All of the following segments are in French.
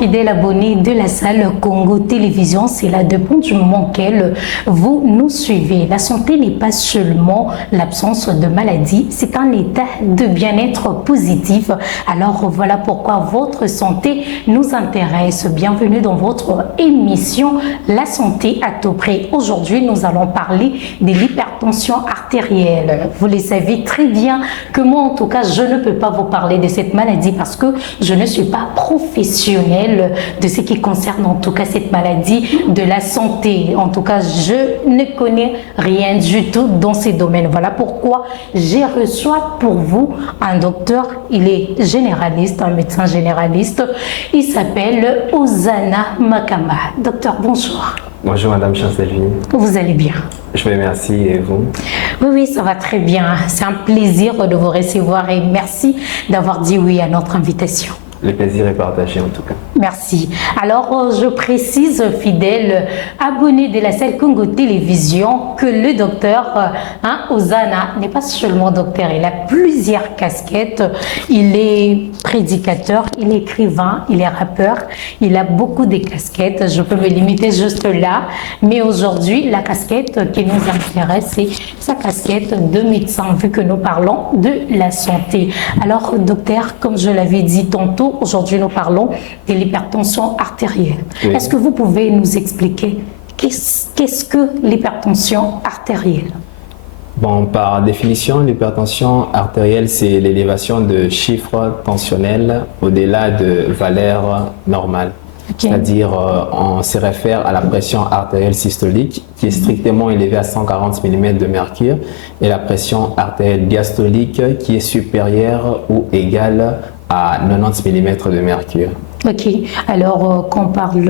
Fidèle abonné de la salle Congo Télévision, c'est là depuis du moment auquel vous nous suivez. La santé n'est pas seulement l'absence de maladie, c'est un état de bien-être positif. Alors voilà pourquoi votre santé nous intéresse. Bienvenue dans votre émission La santé à tout prix. Aujourd'hui, nous allons parler de l'hypertension artérielle. Vous le savez très bien que moi, en tout cas, je ne peux pas vous parler de cette maladie parce que je ne suis pas professionnelle de ce qui concerne en tout cas cette maladie de la santé. En tout cas, je ne connais rien du tout dans ces domaines. Voilà pourquoi j'ai reçu pour vous un docteur. Il est généraliste, un médecin généraliste. Il s'appelle Ozana Makama. Docteur, bonjour. Bonjour Madame Chancelvin. Vous allez bien? Je vais merci et vous? Oui, ça va très bien. C'est un plaisir de vous recevoir et merci d'avoir dit oui à notre invitation. Le plaisir est partagé en tout cas. Merci. Alors, je précise, fidèle abonné de la salle Congo Télévision, que le docteur Ozana n'est pas seulement docteur, il a plusieurs casquettes. Il est prédicateur, il est écrivain, il est rappeur, il a beaucoup de casquettes. Je peux me limiter juste là. Mais aujourd'hui, la casquette qui nous intéresse, c'est sa casquette de médecin, vu que nous parlons de la santé. Alors, docteur, comme je l'avais dit tantôt, aujourd'hui, nous parlons de l'hypertension artérielle. Oui. Est-ce que vous pouvez nous expliquer qu'est-ce que l'hypertension artérielle? Bon, par définition, l'hypertension artérielle, c'est l'élévation de chiffres tensionnels au-delà de valeurs normales. Okay. C'est-à-dire, on se réfère à la pression artérielle systolique qui est strictement élevée à 140 mm de mercure et la pression artérielle diastolique qui est supérieure ou égale à 90 mm de mercure. Ok, alors quand on parle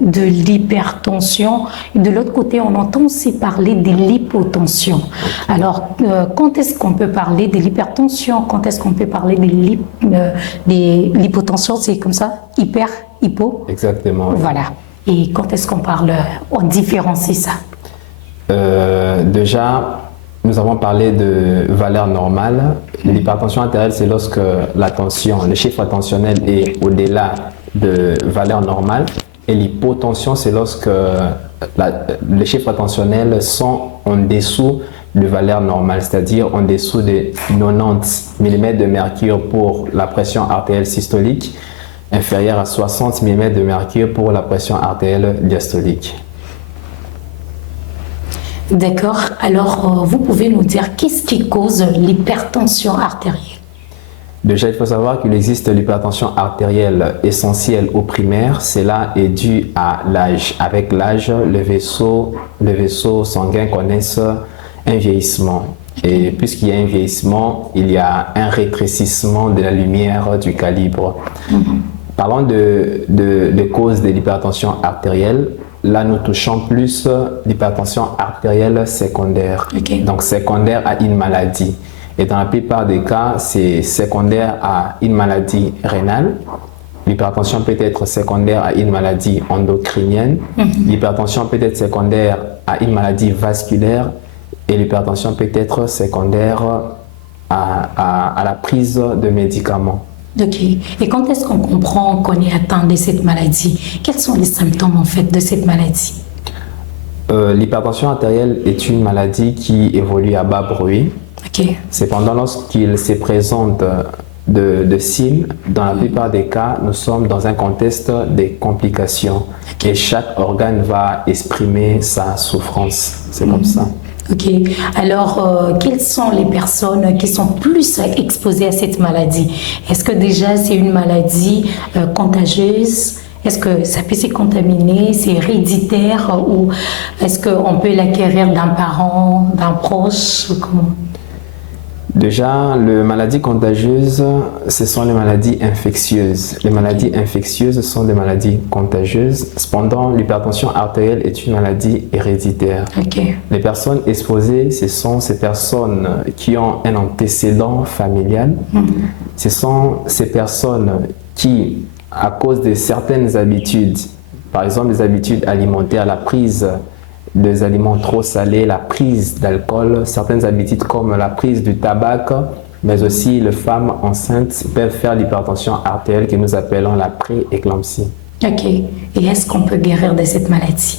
de l'hypertension, de l'autre côté on entend aussi parler de l'hypotension. Okay. Alors quand est-ce qu'on peut parler de l'hypertension? Quand est-ce qu'on peut parler de l'hypotension? C'est comme ça? Hyper, hypo? Exactement. Voilà. Et quand est-ce qu'on parle, on différencie ça? Déjà, nous avons parlé de valeur normale. L'hypertension artérielle, c'est lorsque la tension, le chiffre tensionnel est au-delà de valeur normale. Et l'hypotension, c'est lorsque les chiffres tensionnels sont en dessous de valeur normale, c'est-à-dire en dessous de 90 mm de mercure pour la pression artérielle systolique, inférieure à 60 mm de mercure pour la pression artérielle diastolique. D'accord. Alors, vous pouvez nous dire qu'est-ce qui cause l'hypertension artérielle? Déjà, il faut savoir qu'il existe l'hypertension artérielle essentielle ou primaire. Cela est dû à l'âge. Avec l'âge, le vaisseau sanguin connaissent un vieillissement. Et puisqu'il y a un vieillissement, il y a un rétrécissement de la lumière du calibre. Parlons de causes de l'hypertension artérielle. Là, nous touchons plus l'hypertension artérielle secondaire. Okay. Donc, secondaire à une maladie. Et dans la plupart des cas, c'est secondaire à une maladie rénale. L'hypertension peut être secondaire à une maladie endocrinienne. L'hypertension peut être secondaire à une maladie vasculaire. Et l'hypertension peut être secondaire à la prise de médicaments. Ok. Et quand est-ce qu'on comprend qu'on est atteint de cette maladie? Quels sont les symptômes en fait de cette maladie? L'hypertension artérielle est une maladie qui évolue à bas bruit. Okay. Cependant, lorsqu'il se présente de signes, dans la plupart des cas, nous sommes dans un contexte de complications. Okay. Et chaque organe va exprimer sa souffrance. C'est comme ça. Ok. Alors, quelles sont les personnes qui sont plus exposées à cette maladie? Est-ce que déjà c'est une maladie contagieuse? Est-ce que ça peut se contaminer? C'est héréditaire? Ou est-ce qu'on peut l'acquérir d'un parent, d'un proche? Comment? Déjà, les maladies contagieuses, ce sont les maladies infectieuses. Les maladies infectieuses sont des maladies contagieuses. Cependant, l'hypertension artérielle est une maladie héréditaire. Okay. Les personnes exposées, ce sont ces personnes qui ont un antécédent familial. Ce sont ces personnes qui, à cause de certaines habitudes, par exemple les habitudes alimentaires, la prise des aliments trop salés, la prise d'alcool, certaines habitudes comme la prise du tabac, mais aussi les femmes enceintes peuvent faire l'hypertension artérielle que nous appelons la pré-éclampsie. Ok. Et est-ce qu'on peut guérir de cette maladie?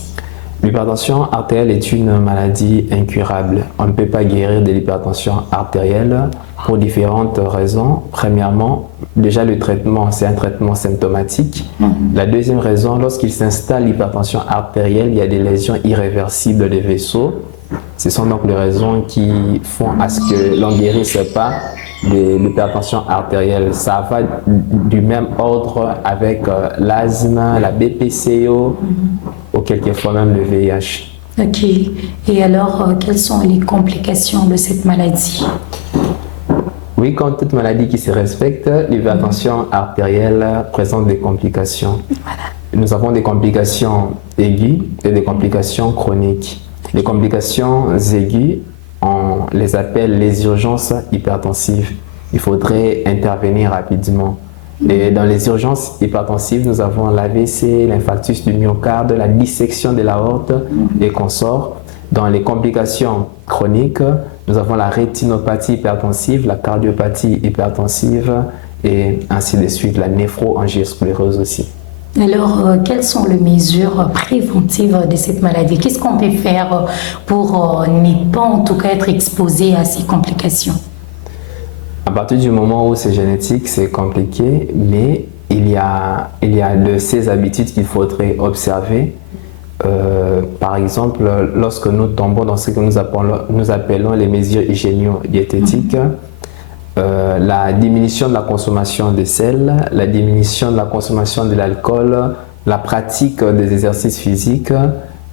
L'hypertension artérielle est une maladie incurable. On ne peut pas guérir de l'hypertension artérielle pour différentes raisons. Premièrement, déjà le traitement, c'est un traitement symptomatique. La deuxième raison, lorsqu'il s'installe l'hypertension artérielle, il y a des lésions irréversibles des vaisseaux. Ce sont donc les raisons qui font à ce que l'on ne guérisse pas de l'hypertension artérielle. Ça va du même ordre avec l'asthme, la BPCO ou quelquefois même le VIH. Ok. Et alors, quelles sont les complications de cette maladie? Oui, comme toute maladie qui se respecte, l'hypertension artérielle présente des complications. Nous avons des complications aiguës et des complications chroniques. Les complications aiguës, on les appelle les urgences hypertensives. Il faudrait intervenir rapidement. Et dans les urgences hypertensives, nous avons l'AVC, l'infarctus du myocarde, la dissection de l'aorte et consorts. Dans les complications chroniques, nous avons la rétinopathie hypertensive, la cardiopathie hypertensive et ainsi de suite, la néphroangiosclérose aussi. Alors, quelles sont les mesures préventives de cette maladie? Qu'est-ce qu'on peut faire pour ne pas en tout cas être exposé à ces complications? À partir du moment où c'est génétique, c'est compliqué, mais il y a de ces habitudes qu'il faudrait observer. Par exemple, lorsque nous tombons dans ce que nous appelons les mesures hygiéno-diététiques, la diminution de la consommation de sel, la diminution de la consommation de l'alcool, la pratique des exercices physiques,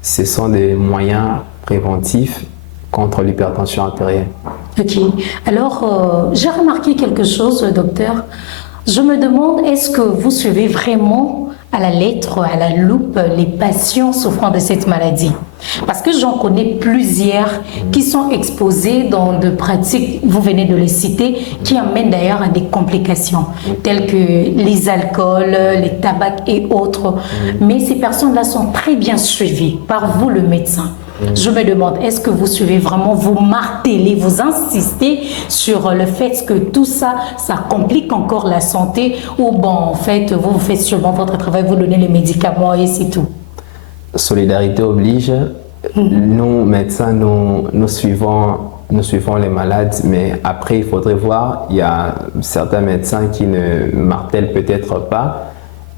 ce sont des moyens préventifs contre l'hypertension artérielle. Ok. Alors, j'ai remarqué quelque chose, docteur. Je me demande, est-ce que vous suivez vraiment à la lettre, à la loupe, les patients souffrant de cette maladie? Parce que j'en connais plusieurs qui sont exposés dans de pratiques, vous venez de les citer, qui amènent d'ailleurs à des complications, telles que les alcools, les tabacs et autres. Mais ces personnes-là sont très bien suivies par vous, le médecin. Je me demande, est-ce que vous suivez vraiment, vous martelez, vous insistez sur le fait que tout ça, ça complique encore la santé, ou bon, en fait, vous faites seulement votre travail, vous donnez les médicaments et c'est tout? Solidarité oblige. Nous, médecins, nous suivons les malades, mais après, il faudrait voir, il y a certains médecins qui ne martèlent peut-être pas.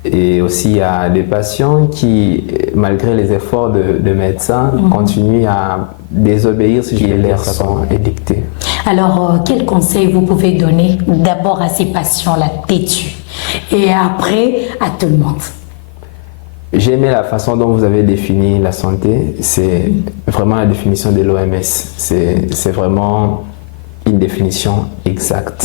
Et aussi, il y a des patients qui, malgré les efforts de médecins, continuent à désobéir si les leur sont édictés. Alors, quels conseils vous pouvez donner d'abord à ces patients-là têtus et après à tout le monde? J'ai aimé la façon dont vous avez défini la santé. C'est vraiment la définition de l'OMS. C'est vraiment une définition exacte.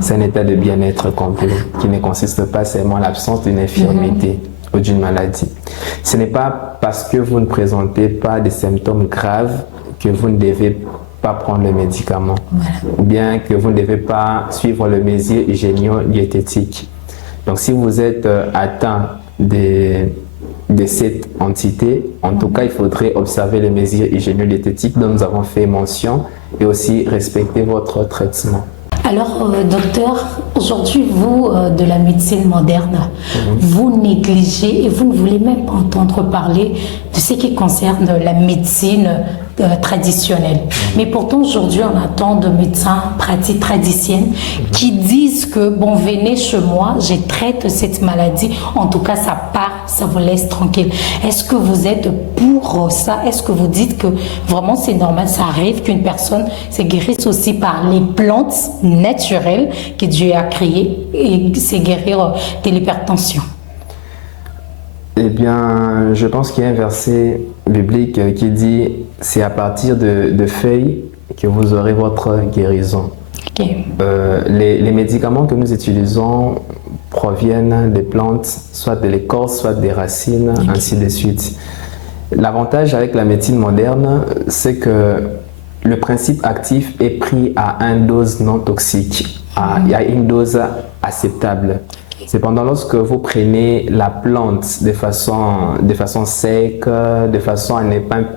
C'est un état de bien-être complet qui ne consiste pas seulement à l'absence d'une infirmité ou d'une maladie. Ce n'est pas parce que vous ne présentez pas des symptômes graves que vous ne devez pas prendre le médicament ou bien que vous ne devez pas suivre le mesure hygiéno-diététique. Donc si vous êtes atteint de cette entité, en tout cas, il faudrait observer les mesures hygiéno-diététiques dont nous avons fait mention et aussi respecter votre traitement. Alors, docteur, aujourd'hui, vous, de la médecine moderne, vous négligez et vous ne voulez même pas entendre parler de ce qui concerne la médecine traditionnelle. Mais pourtant, aujourd'hui, on attend de médecins praticiens qui disent que, bon, venez chez moi, je traite cette maladie. En tout cas, ça part, ça vous laisse tranquille. Est-ce que vous êtes pour ça? Est-ce que vous dites que vraiment c'est normal, ça arrive qu'une personne se guérisse aussi par les plantes naturelles que Dieu a créées et se guérir de l'hypertension? Eh bien, je pense qu'il y a un verset biblique qui dit « c'est à partir de feuilles que vous aurez votre guérison ». Okay. Les médicaments que nous utilisons proviennent des plantes, soit de l'écorce, soit des racines, ainsi de suite. L'avantage avec la médecine moderne, c'est que le principe actif est pris à une dose non toxique, à une dose acceptable. Cependant, lorsque vous prenez la plante de façon sec, de façon à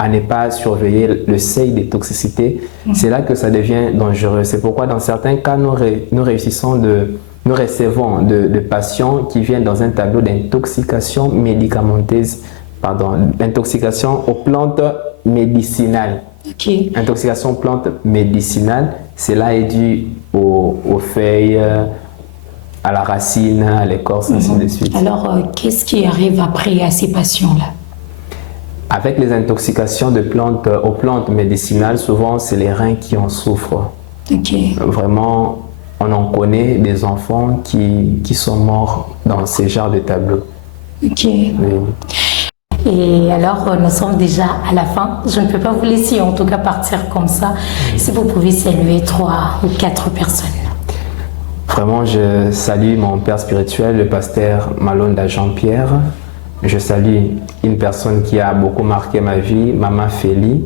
ne pas surveiller le seuil de toxicité, c'est là que ça devient dangereux. C'est pourquoi dans certains cas, nous réussissons de nous recevons de patients qui viennent dans un tableau d'intoxication médicamenteuse, d'intoxication aux plantes médicinales. Okay. Intoxication plantes médicinales, cela est dû aux feuilles, à la racine, à l'écorce, ainsi de suite. Alors, qu'est-ce qui arrive après à ces patients-là? Avec les intoxications aux plantes médicinales, souvent c'est les reins qui en souffrent. Okay. Vraiment, on en connaît des enfants qui sont morts dans ces genres de tableaux. Ok. Oui. Et alors, nous sommes déjà à la fin. Je ne peux pas vous laisser en tout cas partir comme ça. Si vous pouvez saluer 3 ou 4 personnes. Vraiment, je salue mon père spirituel, le pasteur Malonda Jean-Pierre. Je salue une personne qui a beaucoup marqué ma vie, Maman Félie.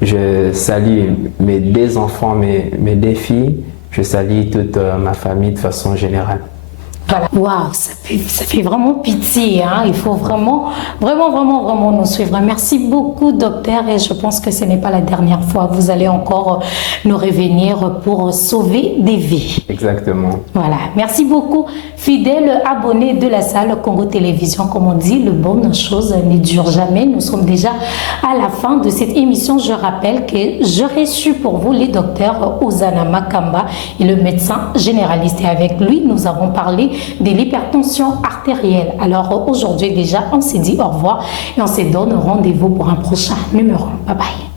Je salue mes 2 enfants, mes 2 filles. Je salue toute ma famille de façon générale. Voilà. Waouh, ça fait vraiment pitié, hein? Il faut vraiment nous suivre. Merci beaucoup, docteur, et je pense que ce n'est pas la dernière fois. Vous allez encore nous revenir pour sauver des vies. Exactement. Voilà. Merci beaucoup, fidèles abonnés de la salle Congo Télévision. Comme on dit, le bonne chose ne dure jamais. Nous sommes déjà à la fin de cette émission. Je rappelle que je reçu pour vous les docteurs Ozana Makamba et le médecin généraliste. Et avec lui, nous avons parlé de l'hypertension artérielle. Alors aujourd'hui déjà, on s'est dit au revoir et on se donne rendez-vous pour un prochain numéro. Bye bye.